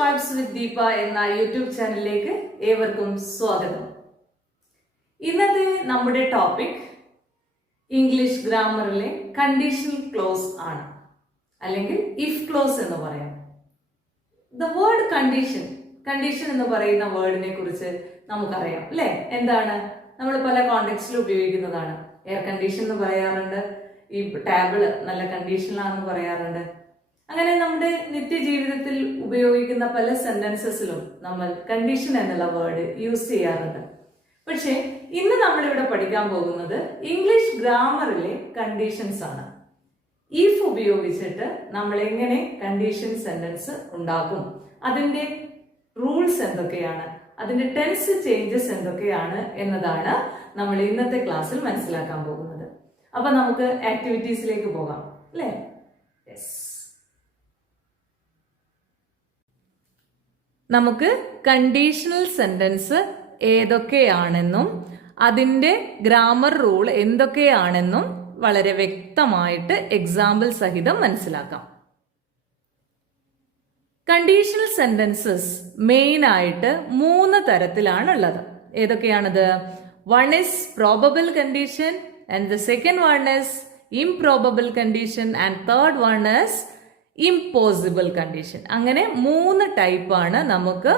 Vibes with Deepa എന്ന YouTube ചാനലിലേക്ക് ഏവർക്കും സ്വാഗതം. ഇന്നത്തെ നമ്മുടെ ടോപ്പിക് ഇംഗ്ലീഷ് ഗ്രാമറിലെ കണ്ടീഷണൽ ക്ലോസ് ആണ്, അല്ലെങ്കിൽ ഇഫ് ക്ലോസ് എന്ന് പറയാം. ദ വേർഡ് കണ്ടീഷൻ എന്ന് പറയുന്ന വേർഡിനെ കുറിച്ച് നമുക്കറിയാം അല്ലെ? എന്താണ്? നമ്മൾ പല കോണ്ടെക്സ്റ്റിലും ഉപയോഗിക്കുന്നതാണ്. എയർ കണ്ടീഷൻ എന്ന് പറയാറുണ്ട്, ഈ ടേബിള് നല്ല കണ്ടീഷനിലാണെന്ന് പറയാറുണ്ട്. അങ്ങനെ നമ്മുടെ നിത്യജീവിതത്തിൽ ഉപയോഗിക്കുന്ന പല സെന്റൻസസിലും നമ്മൾ കണ്ടീഷൻ എന്നുള്ള വേർഡ് യൂസ് ചെയ്യാറുണ്ട്. പക്ഷെ ഇന്ന് നമ്മളിവിടെ പഠിക്കാൻ പോകുന്നത് ഇംഗ്ലീഷ് ഗ്രാമറിലെ കണ്ടീഷൻസ് ആണ്. ഇഫ് ഉപയോഗിച്ചിട്ട് നമ്മൾ എങ്ങനെ കണ്ടീഷൻ സെന്റൻസ് ഉണ്ടാക്കും, അതിന്റെ റൂൾസ് എന്തൊക്കെയാണ്, അതിന്റെ ടെൻസ് ചേഞ്ചസ് എന്തൊക്കെയാണ് എന്നതാണ് നമ്മൾ ഇന്നത്തെ ക്ലാസ്സിൽ മനസ്സിലാക്കാൻ പോകുന്നത്. അപ്പൊ നമുക്ക് ആക്ടിവിറ്റീസിലേക്ക് പോകാം അല്ലേ? യെസ്, നമുക്ക് കണ്ടീഷണൽ സെന്റൻസ് ഏതൊക്കെയാണെന്നും അതിന്റെ ഗ്രാമർ റൂൾ എന്തൊക്കെയാണെന്നും വളരെ വ്യക്തമായിട്ട് എക്സാമ്പിൾ സഹിതം മനസ്സിലാക്കാം. കണ്ടീഷണൽ സെന്റൻസസ് മെയിൻ ആയിട്ട് 3 തരത്തിലാണുള്ളത്. ഏതൊക്കെയാണത്? One is probable condition, and the second one is improbable condition, and third one is impossible condition. അങ്ങനെ 3 ടൈപ്പാണ് നമുക്ക്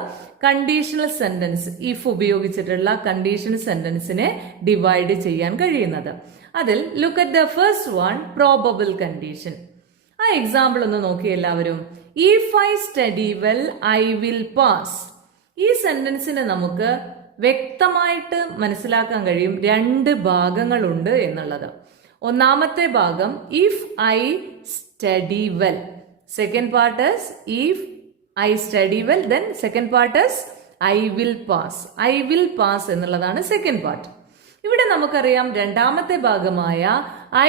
കണ്ടീഷണൽ സെന്റൻസ് ഇഫ് ഉപയോഗിച്ചിട്ടുള്ള കണ്ടീഷണൽ സെന്റൻസിനെ ഡിവൈഡ് ചെയ്യാൻ കഴിയുന്നത്. അതിൽ look at the first one, probable condition. ആ എക്സാമ്പിൾ ഒന്ന് നോക്കി എല്ലാവരും. If I study well I will pass. ഈ സെന്റൻസിന് നമുക്ക് വ്യക്തമായിട്ട് മനസ്സിലാക്കാൻ കഴിയും 2 ഭാഗങ്ങളുണ്ട് എന്നുള്ളത്. ഒന്നാമത്തെ ഭാഗം if I study well. Second part is if I study well, then second part is I will pass. I will pass എന്നുള്ളതാണ് സെക്കൻഡ് പാർട്ട്. ഇവിടെ നമുക്കറിയാം രണ്ടാമത്തെ ഭാഗമായ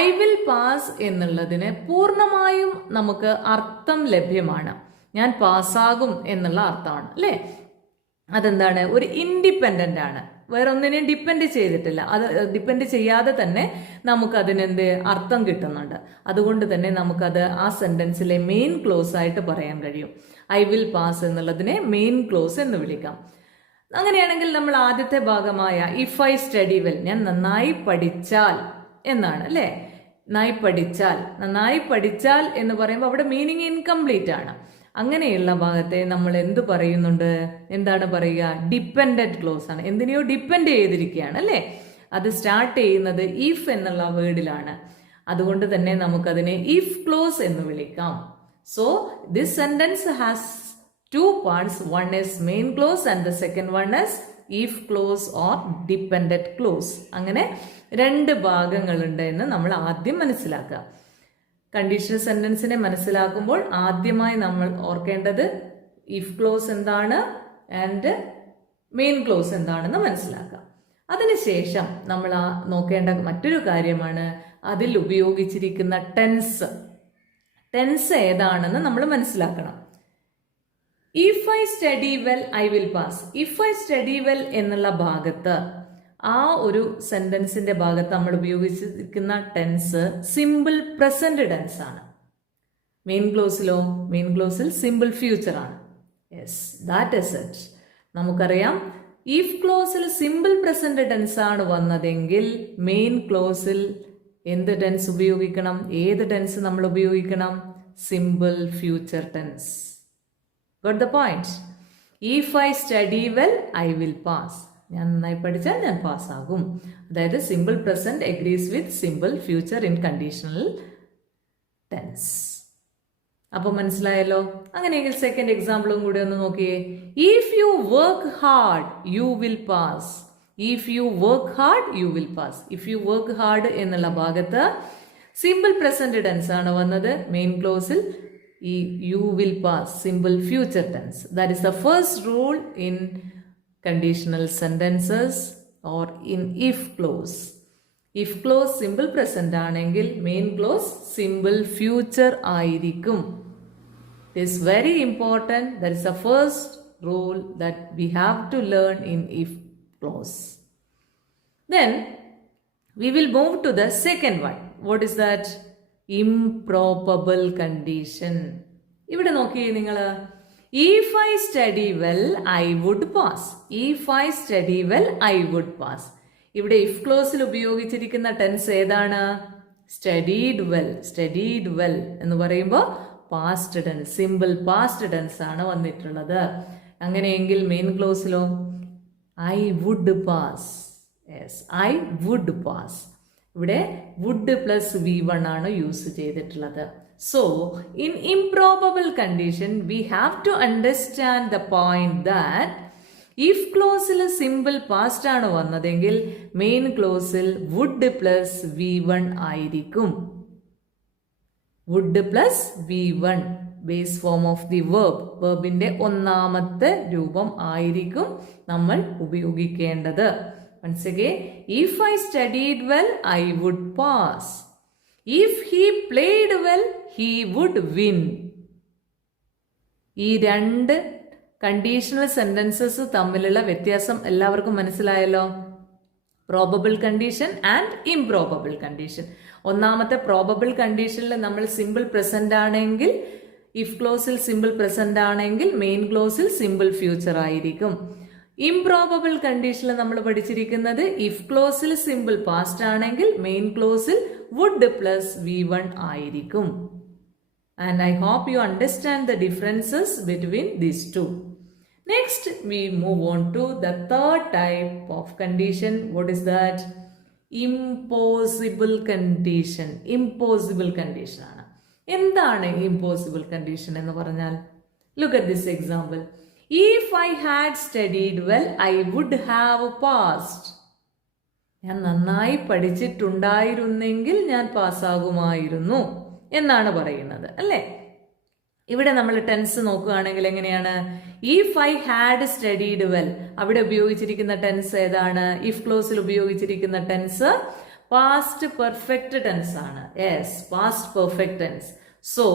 I will pass എന്നുള്ളതിന് പൂർണ്ണമായും നമുക്ക് അർത്ഥം ലഭ്യമാണ്. ഞാൻ പാസ്സാകും എന്നുള്ള അർത്ഥമാണ് അല്ലേ? അതെന്താണ്? ഒരു ഇൻഡിപെൻഡന്റ് ആണ്, വേറെ ഒന്നിനെയും ഡിപ്പെൻഡ് ചെയ്തിട്ടില്ല. അത് ഡിപ്പെൻഡ് ചെയ്യാതെ തന്നെ നമുക്ക് അതിനെന്ത് അർത്ഥം കിട്ടുന്നുണ്ട്. അതുകൊണ്ട് തന്നെ നമുക്കത് ആ സെന്റൻസിലെ മെയിൻ ക്ലോസ് ആയിട്ട് പറയാൻ കഴിയും. ഐ വിൽ പാസ് എന്നുള്ളതിനെ മെയിൻ ക്ലോസ് എന്ന് വിളിക്കാം. അങ്ങനെയാണെങ്കിൽ നമ്മൾ ആദ്യത്തെ ഭാഗമായ ഇഫ് ഐ സ്റ്റഡി വെൽ, ഞാൻ നന്നായി പഠിച്ചാൽ എന്നാണ് അല്ലേ? നന്നായി പഠിച്ചാൽ എന്ന് പറയുമ്പോൾ അവിടെ മീനിങ് ഇൻകംപ്ലീറ്റ് ആണ്. അങ്ങനെയുള്ള ഭാഗത്തെ നമ്മൾ എന്ത് പറയുന്നുണ്ട്? എന്താണ് പറയുക? ഡിപ്പെൻഡന്റ് ക്ലോസ് ആണ്. എന്തിനെയോ ഡിപ്പെൻഡ് ചെയ്തിരിക്കുകയാണ് അല്ലേ? അത് സ്റ്റാർട്ട് ചെയ്യുന്നത് ഇഫ് എന്നുള്ള വേർഡിലാണ്. അതുകൊണ്ട് തന്നെ നമുക്കതിനെ ഇഫ് ക്ലോസ് എന്ന് വിളിക്കാം. So this sentence has 2 parts. One is main clause and the second one is if clause or dependent clause. അങ്ങനെ 2 ഭാഗങ്ങളുണ്ട് എന്ന് നമ്മൾ ആദ്യം മനസ്സിലാക്കുക. കണ്ടീഷണൽ സെന്റൻസിനെ മനസ്സിലാക്കുമ്പോൾ ആദ്യമായി നമ്മൾ ഓർക്കേണ്ടത് ഇഫ് ക്ലോസ് എന്താണ് ആൻഡ് മെയിൻ ക്ലോസ് എന്താണെന്ന് മനസ്സിലാക്കാം. അതിനുശേഷം നമ്മൾ നോക്കേണ്ട മറ്റൊരു കാര്യമാണ് അതിൽ ഉപയോഗിച്ചിരിക്കുന്ന ടെൻസ് ഏതാണെന്ന് നമ്മൾ മനസ്സിലാക്കണം. If I study well I will pass. If I study well എന്നുള്ള ഭാഗത്ത്, ആ ഒരു സെന്റൻസിന്റെ ഭാഗത്ത് നമ്മൾ ഉപയോഗിച്ചിരിക്കുന്ന ടെൻസ് സിമ്പിൾ പ്രസന്റ് ടെൻസ് ആണ്. മെയിൻ ക്ലോസിൽ സിമ്പിൾ ഫ്യൂച്ചർ ആണ്. Yes, that is it. നമുക്കറിയാം ഇഫ് ക്ലോസിൽ സിമ്പിൾ പ്രസന്റ് ടെൻസ് ആണ് വന്നതെങ്കിൽ മെയിൻ ക്ലോസിൽ എന്ത് ടെൻസ് ഉപയോഗിക്കണം? ഏത് ടെൻസ് നമ്മൾ ഉപയോഗിക്കണം? Simple future tense. Got the point? If I study well I will pass. ഞാൻ നന്നായി പഠിച്ചാൽ ഞാൻ പാസ്സാകും. അതായത് simple present agrees with simple future in conditional tense. അപ്പൊ മനസ്സിലായല്ലോ? അങ്ങനെയെങ്കിൽ സെക്കൻഡ് എക്സാമ്പിളും കൂടി ഒന്ന് നോക്കിയേ. If you work hard you will pass. If you work hard you will pass. If you work hard എന്നുള്ള ഭാഗത്ത് സിമ്പിൾ പ്രസന്റ് ടെൻസ് ആണ് വന്നത്. മെയിൻ ക്ലോസിൽ ഈ you will pass simple future tense. That is the first rule in conditional sentences or in if clause. If clause simple present ആണെങ്കിൽ main clause simple future ആയിരിക്കും. It is very important. That is the first rule that we have to learn in if clause. Then we will move to the second one. What is that? Improbable condition. ഇവിടെ നോക്കിയേ നിങ്ങൾ, If I study well, I would pass. If I study well, I would pass. ഇവിടെ if ക്ലോസിൽ ഉപയോഗിച്ചിരിക്കുന്ന tense ഏതാണ്? Studied well. Studied well എന്ന് പറയുമ്പോൾ past tense, simple past tense ആണ് വന്നിട്ടുള്ളത്. അങ്ങനെയെങ്കിൽ മെയിൻ ക്ലോസിലോ I would pass. Yes, I would pass. ഇവിടെ വുഡ് പ്ലസ് V1 ആണ് യൂസ് ചെയ്തിട്ടുള്ളത്. So, in improbable condition, we have to understand the point that if ക്ലോസിൽ സിമ്പിൾ പാസ്റ്റ് ആണ് വന്നതെങ്കിൽ മെയിൻ ക്ലോസിൽ വുഡ് പ്ലസ് V1 ആയിരിക്കും. Would plus V1 base form of the verb, വേർബിന്റെ ഒന്നാമത്തെ രൂപം ആയിരിക്കും നമ്മൾ ഉപയോഗിക്കേണ്ടത്. Once again, if I studied well, I would pass. If he played well, he would win. ഈ രണ്ട് കണ്ടീഷണൽ സെന്റൻസസ് തമ്മിലുള്ള വ്യത്യാസം എല്ലാവർക്കും മനസ്സിലായല്ലോ. Probable condition and improbable condition. ഒന്നാമത്തെ പ്രോബബിൾ കണ്ടീഷനിൽ നമ്മൾ സിമ്പിൾ പ്രസന്റ് ആണെങ്കിൽ, ഇഫ് ക്ലോസിൽ സിമ്പിൾ പ്രസന്റ് ആണെങ്കിൽ മെയിൻ ക്ലോസിൽ സിമ്പിൾ ഫ്യൂച്ചർ ആയിരിക്കും. ഇംപ്രോബബിൾ കണ്ടീഷനിൽ നമ്മൾ പഠിച്ചിരിക്കുന്നത് ഇഫ് ക്ലോസിൽ സിമ്പിൾ പാസ്റ്റ് ആണെങ്കിൽ മെയിൻ ക്ലോസിൽ വുഡ് പ്ലസ് V1 ആയിരിക്കും. And I hope you understand the differences between these two. Next, we move on to the third type of condition. What is that? Impossible condition. Impossible condition ആണ്. എന്താണ് impossible condition എന്ന് പറഞ്ഞാൽ? Look at this example. If I had studied well, I would have passed. ഞാൻ നന്നായി പഠിച്ചിട്ടുണ്ടായിരുന്നെങ്കിൽ ഞാൻ പാസ്സാകുമായിരുന്നു എന്നാണ് പറയുന്നത്, അല്ലേ? ഇവിടെ നമ്മൾ ടെൻസ് നോക്കുകയാണെങ്കിൽ എങ്ങനെയാണ്? If I had studied well, അവിടെ ഉപയോഗിച്ചിരിക്കുന്ന ടെൻസ് ഏതാണ്? ഇഫ് ക്ലോസിൽ ഉപയോഗിച്ചിരിക്കുന്ന ടെൻസ് പാസ്റ്റ് പെർഫെക്റ്റ് ടെൻസ് ആണ്. Yes, past perfect tense. So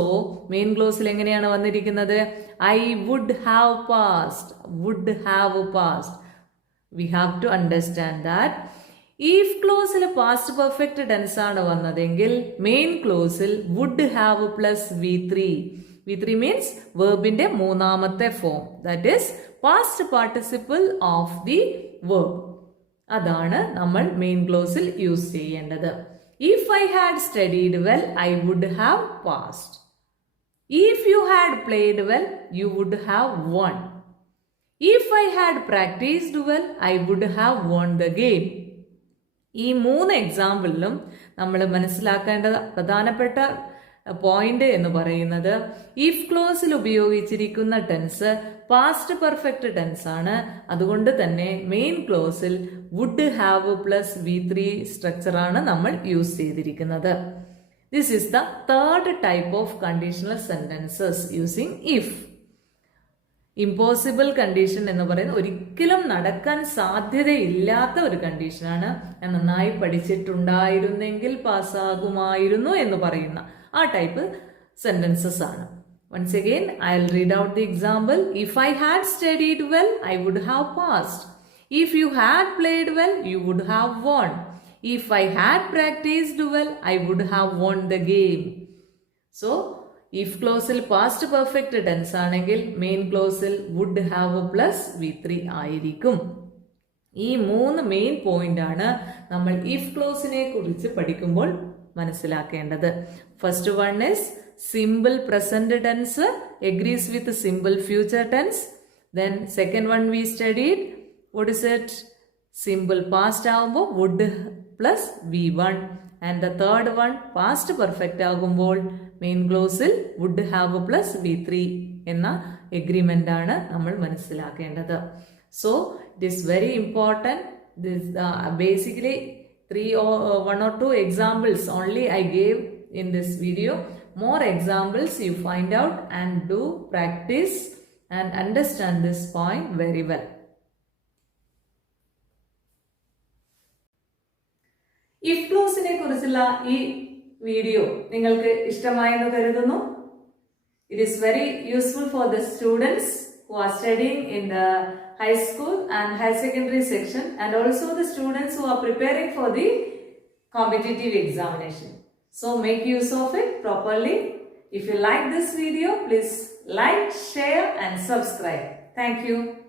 main ക്ലോസിൽ എങ്ങനെയാണ് വന്നിരിക്കുന്നത്? I would have passed. Would have passed. We have to understand that if ക്ലോസിൽ പാസ്റ്റ് പെർഫെക്റ്റ് ടെൻസ് ആണ് വന്നതെങ്കിൽ മെയിൻ ക്ലോസിൽ would have plus V3. V3 means വേർബിന്റെ മൂന്നാമത്തെ form, that is past participle of the verb. അതാണ് നമ്മൾ main ക്ലോസിൽ use ചെയ്യേണ്ടത്. If I had studied well, I would have passed. If you had played well, you would have won. If I had practised well, I would have won the game. ഈ മൂന്ന് എക്സാമ്പിളിലും നമ്മൾ മനസ്സിലാക്കേണ്ട പ്രധാനപ്പെട്ട point എന്ന് പറയുന്നത് if ക്ലോസിൽ ഉപയോഗിച്ചിരിക്കുന്ന tense past perfect tense ആണ്. അതുകൊണ്ട് തന്നെ മെയിൻ ക്ലോസിൽ would have plus V3 structure ആണ് നമ്മൾ യൂസ് ചെയ്തിരിക്കുന്നത്. This is the third type of conditional sentences using if. Impossible condition എന്ന് പറയുന്നത് ഒരിക്കലും നടക്കാൻ സാധ്യതയില്ലാത്ത ഒരു കണ്ടീഷനാണ്. ഞാൻ നന്നായി പഠിച്ചിട്ടുണ്ടായിരുന്നെങ്കിൽ പാസ്സാകുമായിരുന്നു എന്ന് പറയുന്ന ആ ടൈപ്പ് സെന്റൻസസ് ആണ്. Once again, I'll read out the example. If I had studied well, I would have passed. If you had played well, you would have won. If I had practiced well, I would have won the game. So, if ക്ലോസിൽ past perfect tense ആണെങ്കിൽ main ക്ലോസിൽ would have plus V3 ആയിരിക്കും. ഈ മൂന്ന് main point ആണ് നമ്മൾ if ക്ലോസിനെ കുറിച്ച് പഠിക്കുമ്പോൾ മനസ്സിലാക്കേണ്ടത്. First one is simple present tense agrees with simple future tense. Then second one we studied what is it? Simple past ആകുമ്പോൾ would plus V1. And the third one past perfect ആകുമ്പോൾ main ക്ലോസിൽ would have plus V3 എന്ന agreement ആണ് നമ്മൾ മനസ്സിലാക്കേണ്ടത്. So it is very important. This basically one or two examples only I gave in this video. More examples you find out and do practice and understand this point very well. If ക്ലോസിനെ കുറിച്ചുള്ള ഈ video നിങ്ങൾക്ക് ഇഷ്ടമായെന്ന് കരുതുന്നു. It is very useful for the students who are studying in the high school and higher secondary section, and also the students who are preparing for the competitive examination. So make use of it properly. If you like this video, please like, share and subscribe. Thank you.